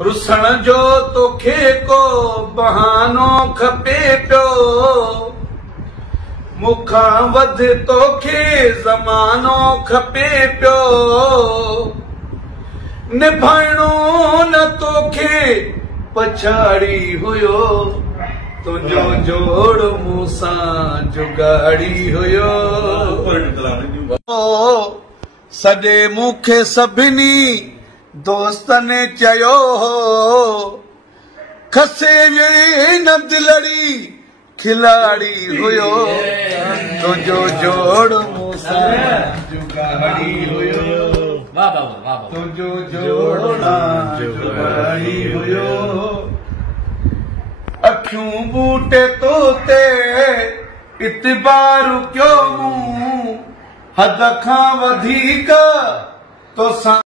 रुसण जो तोखे को बहानो खपे पियो, मूंखां वध तोखे ज़मानो खपे पियो, निभाइणो न तोखे पछाड़ी हुयो, तुंहिंजो जोड़ मूंसां जुगाड़ी हुयो। सॼे मूंखे सभिनी दोस्तनि चयो हो, खसे वे न दिलड़ी खिलाड़ी हुयो, तुंहिंजो जोड़ मूंसां जुगाड़ी हुयो, तुंहिंजो जोड़ जुगाड़ी हुयो। अखियूं बूटे तोते इतबार कयो मूं, हद खां वधीक तोसां